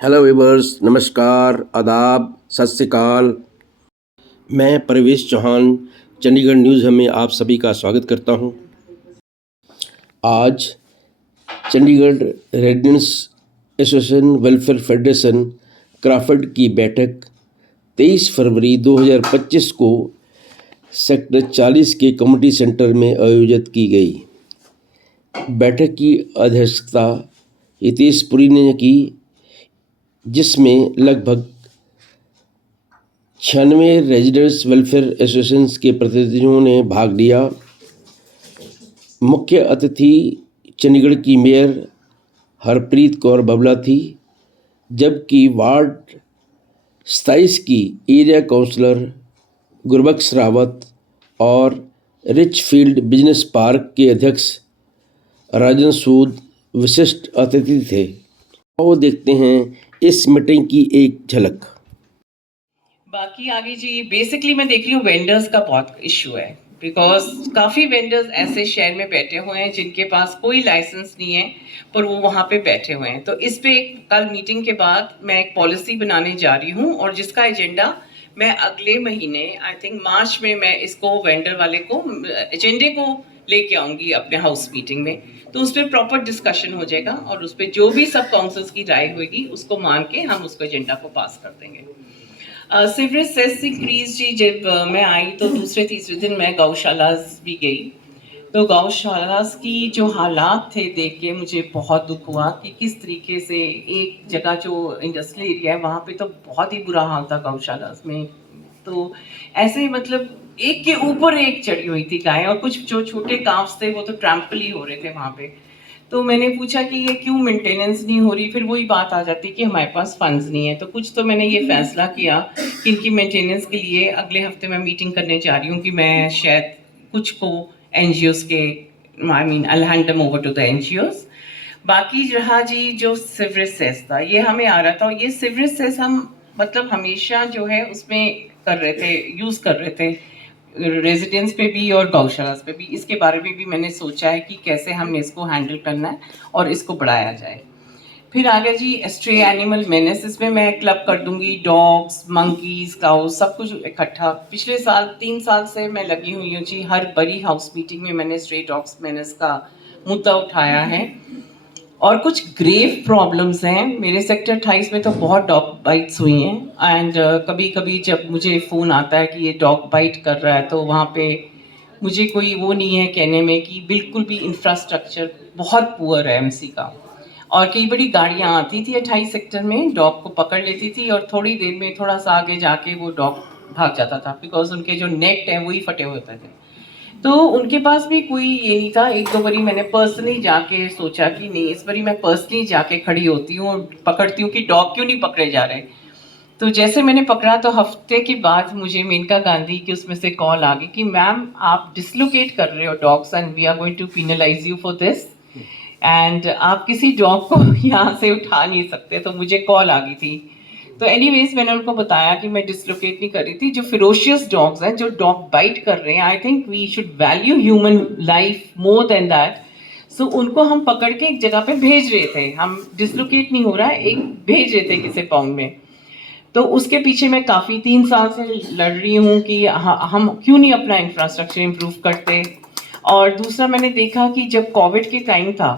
Hello viewers, नमस्कार, आदाब, सत श्री अकाल। मैं परवेश चौहान चंडीगढ़ न्यूज़ में आप सभी का स्वागत करता हूं। आज Chandigarh residents association welfare federation Crafoord की बैठक 23 फरवरी 2025 को सेक्टर 40 के कम्युनिटी सेंटर में आयोजित की गई। बैठक की अध्यक्षता हितेश पुरी ने की, जिसमें लगभग 96 रेजिडेंट्स वेलफेयर एसोसिएशन के प्रतिनिधियों ने भाग लिया। मुख्य अतिथि चंडीगढ़ की मेयर हरप्रीत कौर बबला थी, जबकि वार्ड 27 की एरिया काउंसलर गुरबख्श रावत और रिचफील्ड बिजनेस पार्क के अध्यक्ष राजन सूद विशिष्ट अतिथि थे। आओ देखते हैं इस मीटिंग की एक झलक। बाकी आगे जी, बेसिकली मैं देख रही हूँ वेंडर्स का बहुत इशू है, बिकॉज काफ़ी वेंडर्स ऐसे शहर में बैठे हुए हैं जिनके पास कोई लाइसेंस नहीं है, पर वो वहाँ पे बैठे हुए हैं। तो इस पे कल मीटिंग के बाद मैं एक पॉलिसी बनाने जा रही हूँ, और जिसका एजेंडा मैं अगले महीने आई थिंक मार्च में मैं इसको वेंडर वाले को एजेंडे को लेके आऊँगी अपने हाउस मीटिंग में। तो उस पर प्रॉपर डिस्कशन हो जाएगा, और उस पर जो भी सब काउंसिल्स की राय होगी उसको मान के हम उसको एजेंडा को पास कर देंगे। सीवरेज सेस इंक्रीज जी, जब मैं आई तो दूसरे तीसरे दिन मैं गौशाला भी गई। तो गौशाला की जो हालात थे देख के मुझे बहुत दुख हुआ कि किस तरीके से एक जगह जो इंडस्ट्रियल एरिया है वहाँ पे तो बहुत ही बुरा हाल था गौशाला में। तो ऐसे मतलब एक के ऊपर एक चढ़ी हुई थी गायें, और कुछ जो छोटे काव्स थे वो तो ट्रैम्पल ही हो रहे थे वहाँ पे। तो मैंने पूछा कि ये क्यों मेंटेनेंस नहीं हो रही, फिर वही बात आ जाती कि हमारे पास फंड्स नहीं है। तो कुछ तो मैंने ये फैसला किया कि इनकी मेंटेनेंस के लिए अगले हफ्ते मैं मीटिंग करने जा रही हूँ कि मैं शायद कुछ को एनजीओस के I mean I hand them over to the NGOs. बाकी रहा जी जो सिवरेज सेस था, ये हमें आ रहा था, और ये सिवरेज सेस हम मतलब हमेशा जो है उसमें कर रहे थे, यूज़ कर रहे थे रेजिडेंस पे भी और गौशाला पे भी। इसके बारे में भी मैंने सोचा है कि कैसे हमने इसको हैंडल करना है और इसको बढ़ाया जाए। फिर आगे जी स्ट्रे एनिमल मेनेस, इसमें मैं क्लब कर दूंगी डॉग्स, मंकीज, काउस, सब कुछ इकट्ठा। पिछले साल 3 साल से मैं लगी हुई हूँ जी, हर बड़ी हाउस मीटिंग में मैंने स्ट्रे डॉग्स मेनेस का मुद्दा उठाया है। और कुछ ग्रेव प्रॉब्लम्स हैं मेरे सेक्टर 28 में, तो बहुत डॉग बाइट्स हुई हैं। एंड कभी कभी जब मुझे फ़ोन आता है कि ये डॉग बाइट कर रहा है, तो वहाँ पे मुझे कोई वो नहीं है कहने में कि बिल्कुल भी इंफ्रास्ट्रक्चर बहुत पुअर है एमसी का। और कई बड़ी गाड़ियाँ आती थी 28 सेक्टर में, डॉग को पकड़ लेती थी और थोड़ी देर में थोड़ा सा आगे जाके वो डॉग भाग जाता था, बिकॉज उनके जो नेट हैं वही फटे होते थे। तो उनके पास भी कोई ये नहीं था। एक दो बारी मैंने पर्सनली जाके सोचा कि नहीं, इस बारी मैं पर्सनली जाके खड़ी होती हूँ और पकड़ती हूँ कि डॉग क्यों नहीं पकड़े जा रहे। तो जैसे मैंने पकड़ा तो हफ्ते के बाद मुझे मेनका गांधी की उसमें से कॉल आ गई कि मैम आप डिसलोकेट कर रहे हो dogs and we are going to penalise you for this, and आप किसी डॉग को यहाँ से उठा नहीं सकते। तो मुझे कॉल आ गई थी। तो एनीवेज मैंने उनको बताया कि मैं डिसलोकेट नहीं कर रही थी। जो फिरोशियस डॉग्स हैं, जो डॉग बाइट कर रहे हैं, I think we should value human life more than that. So उनको हम पकड़ के एक जगह पे भेज रहे थे, हम डिसलोकेट नहीं हो रहा है, एक भेज रहे थे किसी पाउंड में। तो उसके पीछे मैं काफ़ी 3 साल से लड़ रही हूँ कि हम क्यों नहीं अपना इंफ्रास्ट्रक्चर इम्प्रूव करते। और दूसरा मैंने देखा कि जब कोविड के टाइम था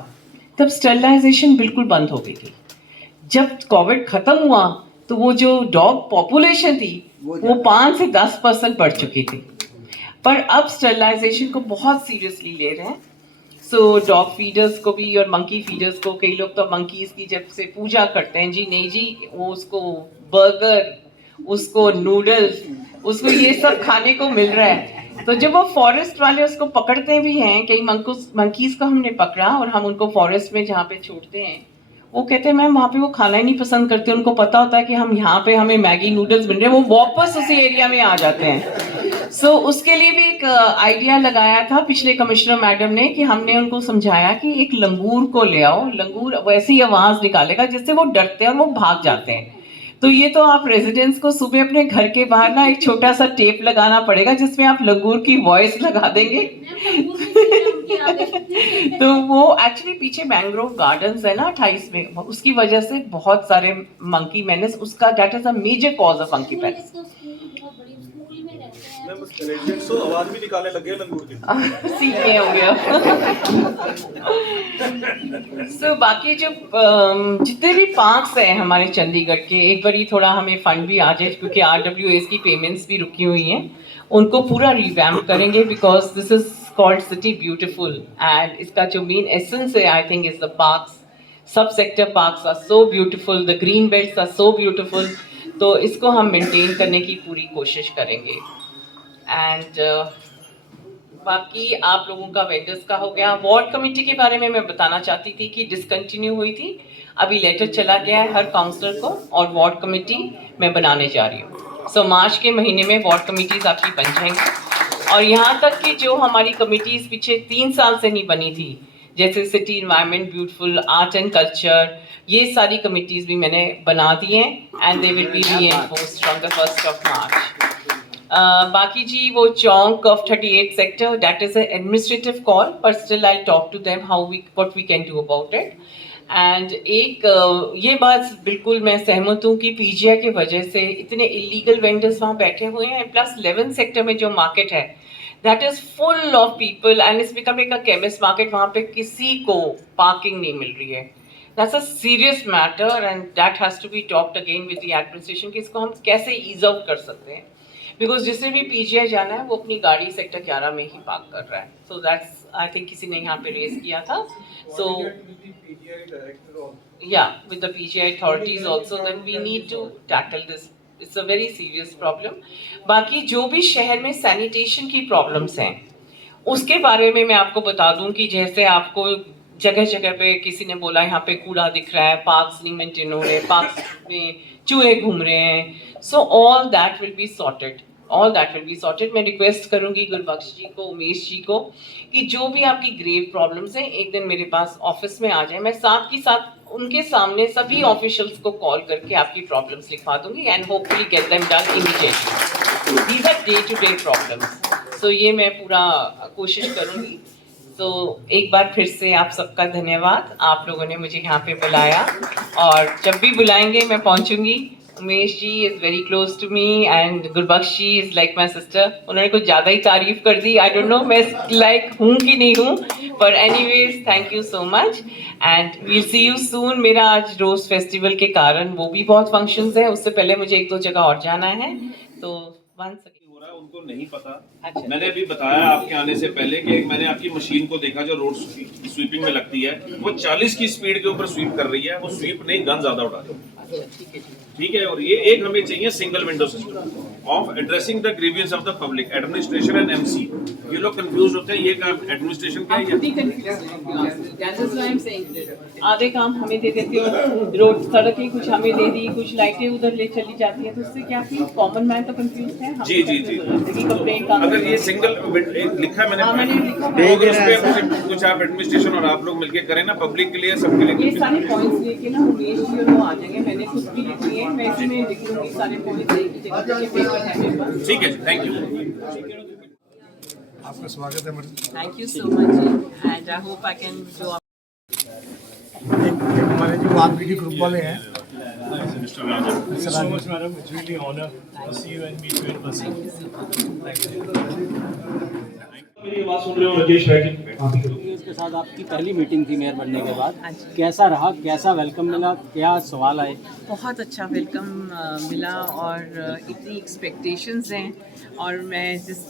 तब स्टरलाइजेशन बिल्कुल बंद हो गई थी। जब कोविड खत्म हुआ तो वो जो डॉग पॉपुलेशन थी वो 5 से 10% बढ़ चुकी थी। पर अब स्टरलाइजेशन को बहुत सीरियसली ले रहे हैं। सो डॉग फीडर्स को भी और मंकी फीडर्स को, कई लोग तो मंकीज की जब से पूजा करते हैं जी, नहीं जी वो उसको बर्गर, उसको नूडल्स, उसको ये सब खाने को मिल रहा है। तो जब वो फॉरेस्ट वाले उसको पकड़ते भी हैं, कई मंकीज को हमने पकड़ा और हम उनको फॉरेस्ट में जहाँ पे छोड़ते हैं, वो कहते हैं मैम वहाँ पे वो खाना ही नहीं पसंद करते। उनको पता होता है कि हम यहाँ पे हमें मैगी नूडल्स मिल रहे हैं, वो वापस उसी एरिया में आ जाते हैं। सो उसके लिए भी एक आइडिया लगाया था पिछले कमिश्नर मैडम ने कि हमने उनको समझाया कि एक लंगूर को ले आओ, लंगूर वैसी आवाज निकालेगा जिससे वो डरते हैं और वो भाग जाते हैं। तो ये तो आप रेजिडेंट्स को सुबह अपने घर के बाहर ना एक छोटा सा टेप लगाना पड़ेगा जिसमें आप लंगूर की वॉइस लगा देंगे तो वो एक्चुअली पीछे मैंग्रोव गार्डन्स है ना 28 में, उसकी वजह से बहुत सारे मंकी मेनेस, उसका that is a major cause of monkey menace. तो आवाज भी निकालने लगे लंगूर की। सीख गए होंगे अब। सो बाकी जो जितने भी पार्क्स हैं हमारे चंडीगढ़ के, एक बारी थोड़ा हमें फंड भी आ जाए, क्योंकि RWAs की पेमेंट्स भी रुकी हुई हैं, उनको पूरा रिवैम्प करेंगे, because this is called city beautiful, and इसका जो मेन एसेंस है I think is the parks. सब sector parks are so beautiful, the green belts are so beautiful, तो इसको हम मेंटेन करने की पूरी कोशिश करेंगे। एंड बाकी आप लोगों का वेंडर्स का हो गया। वार्ड कमेटी के बारे में मैं बताना चाहती थी कि डिसकंटिन्यू हुई थी, अभी लेटर चला गया है हर काउंसलर को, और वार्ड कमेटी मैं बनाने जा रही हूँ। सो मार्च के महीने में वार्ड कमेटीज आपकी बन जाएंगी, और यहाँ तक कि जो हमारी कमेटीज पिछले 3 साल से नहीं बनी थी, जैसे city environment beautiful, art and culture, ये सारी कमेटीज भी मैंने बना दी हैं, and they will be reinforced from the 1st of March। बाकी जी वो चौंक of 38 sector, that is an administrative call, but still I'll talk to them what we can do about it। And एक ये बात बिल्कुल मैं सहमत हूँ कि PGI की वजह से इतने इलीगल वेंडर्स वहाँ बैठे हुए हैं, प्लस 11 सेक्टर में जो मार्केट है that is full of people, and it's become like a chemist market. वहाँ पे किसी को पार्किंग नहीं मिल रही है। That's a serious matter, and that has to be talked again with the administration कि इसको हम कैसे ईज आउट कर सकते हैं, बिकॉज जिसने भी PGI जाना है वो अपनी गाड़ी सेक्टर 11 में ही पार्क कर रहा है। सो दैट्स आई थिंक किसी ने यहाँ पे रेज किया था। सो yeah, with the PGI authorities also, then we need to tackle this. It's a very serious problem। बाकी जो भी शहर में सैनिटेशन की प्रॉब्लम्स हैं उसके बारे में मैं आपको बता दूं कि जैसे आपको जगह जगह पे किसी ने बोला यहाँ पे कूड़ा दिख रहा है, पार्क्स नहीं मेंटेन हो रहे, पार्क्स में चूहे घूम रहे हैं, so all that will be sorted, all that will be sorted. मैं रिक्वेस्ट करूंगी गुरबख्श जी को, उमेश जी को, कि जो भी आपकी ग्रेव प्रॉब्लम्स हैं एक दिन मेरे पास ऑफिस में आ जाए, मैं साथ ही साथ उनके सामने सभी ऑफिशियल्स को कॉल करके आपकी प्रॉब्लम्स लिखवा दूंगी, and hopefully get them done immediately. These are day to day problems, so ये मैं पूरा कोशिश करूंगी। तो एक बार फिर से आप सबका धन्यवाद, आप लोगों ने मुझे यहाँ पे बुलाया, और जब भी बुलाएंगे मैं पहुँचूंगी। Umesh ji is very close to me, and Gurbakhsh ji is like my sister. उन्होंने कुछ ज़्यादा ही तारीफ कर दी, आई डोंट नो मैं लाइक हूँ कि नहीं हूँ, पर anyways thank you so much, and we'll see you soon. मेरा आज रोज फेस्टिवल के कारण वो भी बहुत फंक्शंस हैं, उससे पहले मुझे 1-2 जगह और जाना है, तो वंस हो रहा है उनको नहीं पता। अच्छा। मैंने अभी बताया आपके आने से पहले कि मैंने आपकी मशीन को देखा जो रोड स्वीपिंग में लगती है, वो 40 की स्पीड के ऊपर स्वीप कर रही है, वो स्वीप नहीं गन ज्यादा उठा रही है। ठीक है, और ये एक हमें चाहिए single window system of addressing the grievance of the public, administration and MC। ये लोग कंफ्यूज होते हैं, ये काम एडमिनिस्ट्रेशन का है। आधे काम हमें दे देते हो, रोड सड़कें कुछ हमें दे दी, कुछ लाइटें उधर ले चली जाती है, तो उससे क्या कि कॉमन मैन तो कंफ्यूज है। जी जी जी, कंप्लेंट अगर ये सिंगल लिखा है मैंने तो अगर उस पे कुछ आप एडमिनिस्ट्रेशन और आप लोग मिलके करें ना, पब्लिक के लिए, सबके लिए। ये सारे पॉइंट्स लेके ना उमेश जी और वो आ जाएंगे, मैंने खुद भी लिख लिए, मैं इसी में लिख लूंगी सारे पॉइंट्स, एक ही जगह पे पेपर है मेरे पास। ठीक है जी, थैंक यू। आपका स्वागत है madam. Thank you so much जी, and I hope I can do. एक हमारे जो RPD ग्रुप वाले हैं, Mr. Rajan. Thank you so much, madam. It's really an honor to see you and meet you in person. Thank you. मेरी आवाज सुन रहे हो राजेश भाई जी? आप ही करो। उसके साथ आपकी पहली मीटिंग थी मेयर बनने के बाद, हाँ जी। कैसा रहा, कैसा वेलकम मिला, क्या सवाल आए? बहुत अच्छा वेलकम मिला, और इतनी एक्सपेक्टेशंस हैं, और मैं जिस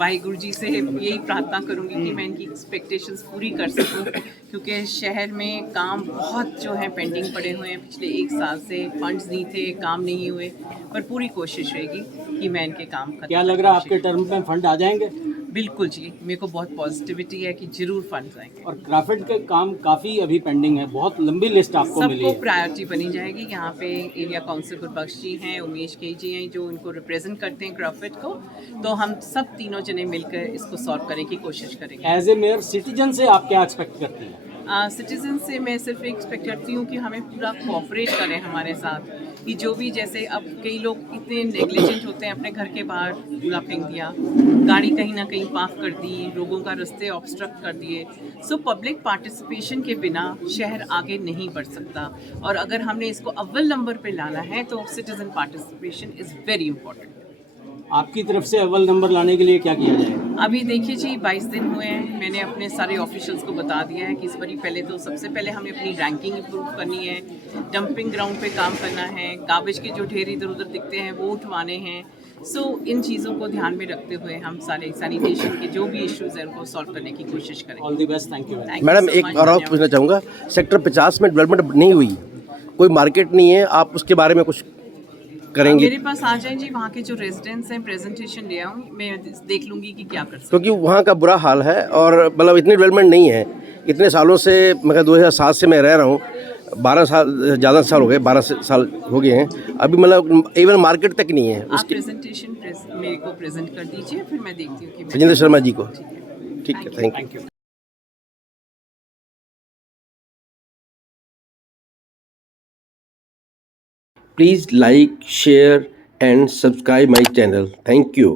वाहिगुरु जी से यही प्रार्थना करूंगी कि मैं इनकी एक्सपेक्टेशंस पूरी कर सकूं, क्योंकि शहर में काम बहुत जो है पेंडिंग पड़े हुए हैं पिछले 1 साल से, फंड्स नहीं थे, काम नहीं हुए, पर पूरी कोशिश रहेगी कि मैं इनके काम खत्म क्या लग रहा है आपके टर्म में फंड आ जाएंगे? बिल्कुल जी, मेरे को बहुत पॉजिटिविटी है कि जरूर फंड्स आएंगे, और क्राफिट के काम काफ़ी अभी पेंडिंग है, बहुत लंबी लिस्ट आपको मिली सबको है। प्रायोरिटी बनी जाएगी। यहाँ पे एरिया काउंसिल गुरबख्श जी हैं, उमेश के जी हैं जो इनको रिप्रेजेंट करते हैं क्राफिट को, तो हम सब तीनों जने मिलकर इसको सॉल्व करने की कोशिश करेंगे। एज ए मेयर सिटीजन से आप क्या एक्सपेक्ट करती हैं? सिटीजन से मैं सिर्फ एक्सपेक्ट करती हूँ कि हमें पूरा कोऑपरेट करें हमारे साथ, कि जो भी जैसे अब कई लोग इतने नेग्लिजेंट होते हैं, अपने घर के बाहर कूड़ा फेंक दिया, गाड़ी कहीं ना कहीं पार्क कर दी, लोगों का रास्ते ऑब्स्ट्रक्ट कर दिए। सो पब्लिक पार्टिसिपेशन के बिना शहर आगे नहीं बढ़ सकता, और अगर हमने इसको अव्वल नंबर पे लाना है तो citizen participation is very important. आपकी तरफ से अव्वल नंबर लाने के लिए क्या किया जाए? अभी देखिए जी 22 दिन हुए हैं, मैंने अपने सारे ऑफिशियल्स को बता दिया है कि इस बारी पहले तो सबसे पहले हमें अपनी रैंकिंग इंप्रूव करनी है, डंपिंग ग्राउंड पे काम करना है, गार्बेज के जो ढेर इधर उधर दिखते हैं वो उठवाने हैं। सो इन चीज़ों को ध्यान में रखते हुए हम सारे सैनिटेशन के जो भी इश्यूज़ हैं उनको सॉल्व करने की कोशिश करेंगे। All the best, thank you. Thank you madam so एक much, और धन्यवाद। पूछना चाहूँगा, सेक्टर 50 में डेवलपमेंट नहीं हुई, कोई मार्केट नहीं है, आप उसके बारे में कुछ करेंगे? मेरे पास आ जाएं जी, वहाँ के जो रेजिडेंट्स हैं प्रेजेंटेशन ले आऊँ, मैं देख लूँगी कि क्या कर सकते हैं। क्योंकि वहाँ का बुरा हाल है और मतलब इतनी डेवलपमेंट नहीं है। इतने सालों से, मगर 2007 से मैं रह रहा हूँ, 12 साल, ज़्यादा साल हो गए, 12 साल हो गए हैं, अभी मतलब इवन मार्केट तक नहीं है आप उसकी। प्रेजेंटेशन मेरे को प्रेजेंट कर दीजिए, फिर मैं देखती हूँ कि मैं राजेंद्र शर्मा जी को। ठीक है। ठीक है, thank you. Please like, share and subscribe my channel. Thank you.